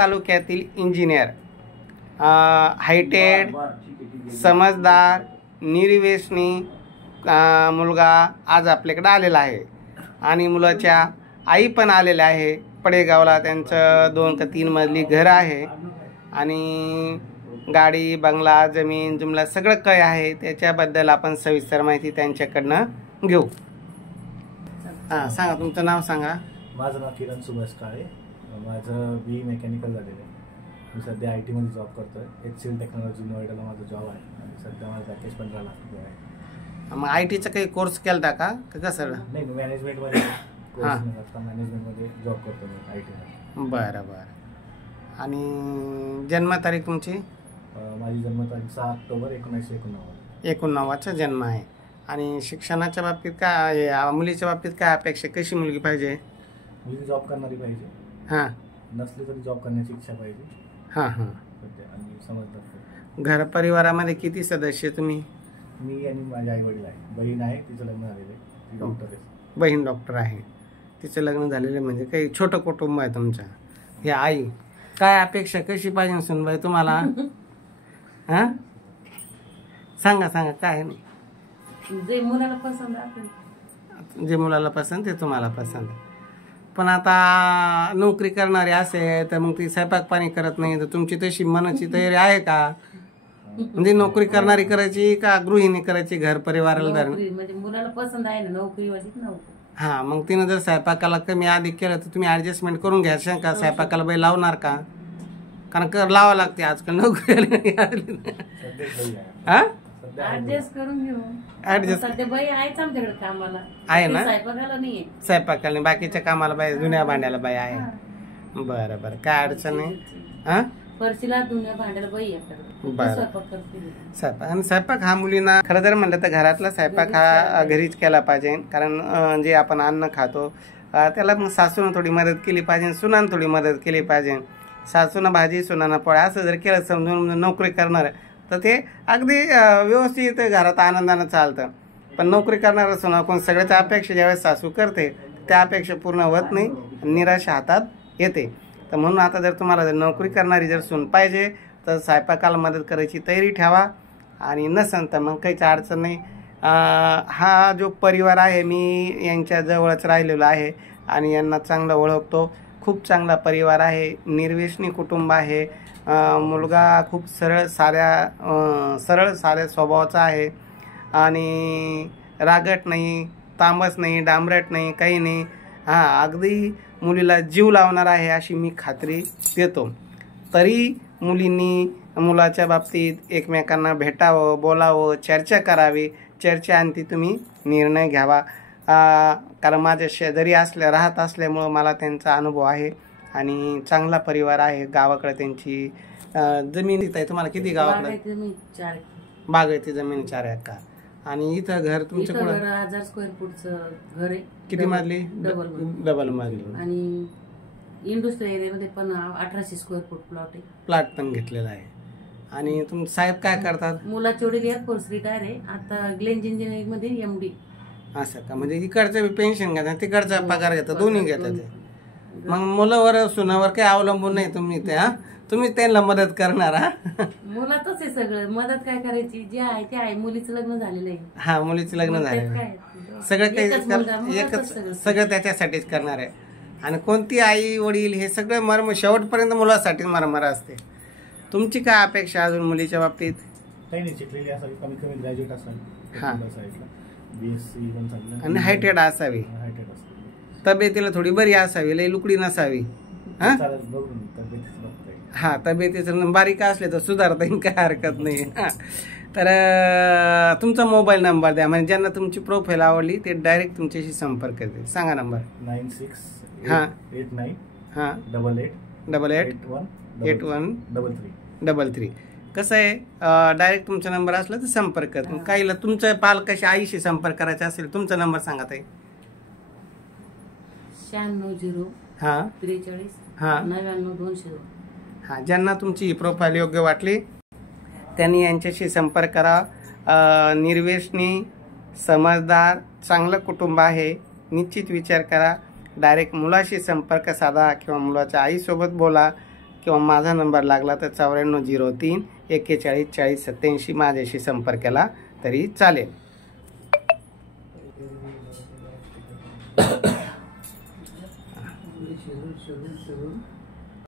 तालुक्यातील इंजिनियर, हायटेड, समजदार, निर्व्यसनी मुलगा आज आपल्याकडे आलेला आहे आणि मुलाच्या आई पण आलेल्या आहे। पडेगावला त्यांचं 2 का 3 मजली घर आहे आणि गाडी, बंगला, जमीन जुमला सगळं काय आहे त्याच्याबद्दल आपण सविस्तर माहिती त्यांच्याकडनं घेऊ। सांगा, तुमचं नाव सांगा। माझं नाव किरण सुभाष काळे, माझं बी मेकॅनिकल झालेलं आहे। मी सध्या IT मध्ये जॉब करतोय। HCL टेक्नॉलॉजी नोएडाला माझा जॉब आहे आणि सध्या माझं पॅकेज 15 लाख रुपये आहे। मग ITचा काही कोर्स केलता का कसं? नाही, मॅनेजमेंटमध्ये मॅनेजमेंटमध्ये जॉब करतो मी IT मध्ये। बरं बरं। आणि जन्मतारीख तुमची? माझी जन्मतारीख 6 ऑक्टोबर 1989 जन्म आहे। आणि शिक्षणाच्या बाबतीत काय, मुलीच्या बाबतीत काय अपेक्षा, कशी मुलगी पाहिजे? मुलगी जॉब करणारी पाहिजे, हां, नसली तरी जॉब करण्याची इच्छा पाहिजे। हां हां। आणि समजदार। घर परिवारामध्ये किती सदस्य तुम्ही? मी आणि माझे आई वडील आहे, बहीण आहे, तिचं लग्न झालेलं आहे, ती डॉक्टर आहे। बहीण डॉक्टर आहे, तिचं लग्न झालेलं, म्हणजे काही छोटं कुटुंब आहे तुमचं। हे आई काय अपेक्षा, कशी पाहिजे सुनबाई तुम्हाला? हां, सांगा सांगा, काय नाही जे मुलाला पसंत आहे, जे मुलाला पसंत आहे तुम्हाला पसंत। पण आता नोकरी करणारी असेल तर मग ती स्वयंपाक पाणी करत नाही, तर तुमची तशी मनाची तयारी आहे का? म्हणजे नोकरी करणारी करायची का गृहिणी करायची घर परिवाराला धरून? म्हणजे मुलाला पसंत आहे ना नोकरीवाली नोकरी। हां, मग तिनं जर स्वयंपाकाला कमी अधिक केलं तर तुम्ही ऍडजस्टमेंट करून घ्यायचं का? स्वयंपाकाला बाई लावणार का? कारण लावावं लागते आजकाल नोकरी। हां, ऍडजस्ट करून घेऊ। ऍडजस्ट सध्या बाई आहेच आमच्याकडे कामाला, आहे ना? स्वयंपाकाला नाहीये, स्वयंपाकाला बाकीच्या कामाला बाई, जुन्या भांड्याला बाई आहे। बरं बरं, काय अडचण नाही। हां, फरशीला जुन्या भांड्याला बाई आहे, स्वयंपाक करते। स्वयंपाक, आणि स्वयंपाक हा मुलींना खरं जर म्हणलं तर घरातला स्वयंपाक हा घरीच केला पाहिजे। कारण जे आपण अन्न खातो त्याला मग सासूनं थोडी मदत केली पाहिजे, सुनानं थोडी मदत केली पाहिजे। सासूनं भाजी, सुनानं पोळ्या असं जर केलं समजून नोकरी करणार तर ते अगदी व्यवस्थित घरात आनंदानं चालतं। पण नोकरी करणारं सुना कोण सगळ्याच्या अपेक्षा ज्यावेळेस सासू करते त्या अपेक्षा पूर्ण होत नाही, निराशा हातात येते। तर म्हणून आता जर तुम्हाला जर नोकरी करणारी जर सून पाहिजे तर स्वयंपाकाला मदत करायची तयारी ठेवा, आणि नसेल तर मग काहीच अडचण नाही। हा जो परिवार आहे मी यांच्या जवळच राहिलेलो आहे आणि यांना चांगलं ओळखतो। खूप चांगला परिवार आहे, निर्व्यसनी कुटुंब आहे। मुलगा खूप सरळ साध्या स्वभावाचा आहे आणि रागट नाही, तांबस नाही, डांबरट नाही, काही नाही। हां, अगदी मुलीला जीव लावणार आहे अशी मी खात्री देतो। तरी मुलींनी मुलाच्या बाबतीत एकमेकांना भेटावं, बोलावं, चर्चा करावी। चर्चेअंती तुम्ही निर्णय घ्यावा। कारण माझ्या शेजारी राहत असल्यामुळं मला त्यांचा अनुभव आहे आणि चांगला परिवार आहे। गावाकडे त्यांची जमीन आहे, तुम्हाला किती गावाकडे? बागायती जमीन 4 एकर आणि इथं घर तुमचं 1000 स्क्वेअर फूटचं घर आहे। किती मजली? डबल मजली। आणि इंडस्ट्रियल एरियामध्ये पण 1800 स्क्वेअर फूट प्लॉट पण घेतलेला आहे। आणि तुमचे साहेब काय करतात? मुलाची वडील एअरफोर्स रिटायर आहे, आता ग्लेंज इंजिनिअरिंग मध्ये MD। असं का? म्हणजे इकडचं पेन्शन घेतात, तिकडचा पगार घेतात, दोन्ही घेतात ते। मग मुलावर सुनावर काही अवलंबून नाही तुम्ही, ते तुम्ही त्यांना मदत करणार? मुलातच आहे सगळं, मदत काय करायची, जे आहे ते आहे। मुलीचं लग्न झालेलं आहे। हा, मुलीचं लग्न झालेलं आहे, सगळं काही एकच, सगळं त्याच्यासाठीच करणार आहे। आणि कोणती आई वडील हे सगळं मर्म शेवटपर्यंत मुलासाठी मरमर असते। तुमची काय अपेक्षा अजून मुलीच्या बाबतीत? काही नाही, शिकलेली असावी, कमीत कमी ग्रॅज्युएट असावी। हां, BSc पण चांगलं, आणि हायटेड असावी, तब्येतीला थोडी बरी असावी, लई लुकडी नसावी। हां हां, तब्येतीचं बारीक असले तर सुधारता येईल, काय हरकत नाही। तर तुमचा मोबाईल नंबर द्या, म्हणजे ज्यांना तुमची प्रोफाईल आवडली ते डायरेक्ट तुमच्याशी संपर्क करतील। सांगा नंबर। 9689 हां 88 8133। कसं आहे, डायरेक्ट तुमचा नंबर असला तर संपर्क कर। काहीला तुमचं पालकाशी आईशी संपर्क करायचा असेल तुमचा नंबर सांगा ताई। 96 हां 43 हां 99 202। हां, ज्यांना तुमची प्रोफाईल योग्य वाटली त्यांनी यांच्याशी संपर्क करा। निर्व्यसनी, समजदार, चांगलं कुटुंब आहे, निश्चित विचार करा। डायरेक्ट मुलाशी संपर्क साधा किंवा मुलाच्या आईसोबत बोला। किंवा माझा नंबर लागला तर 9403 41 40 87 माझ्याशी संपर्क केला तरी चालेल. शेड्यूल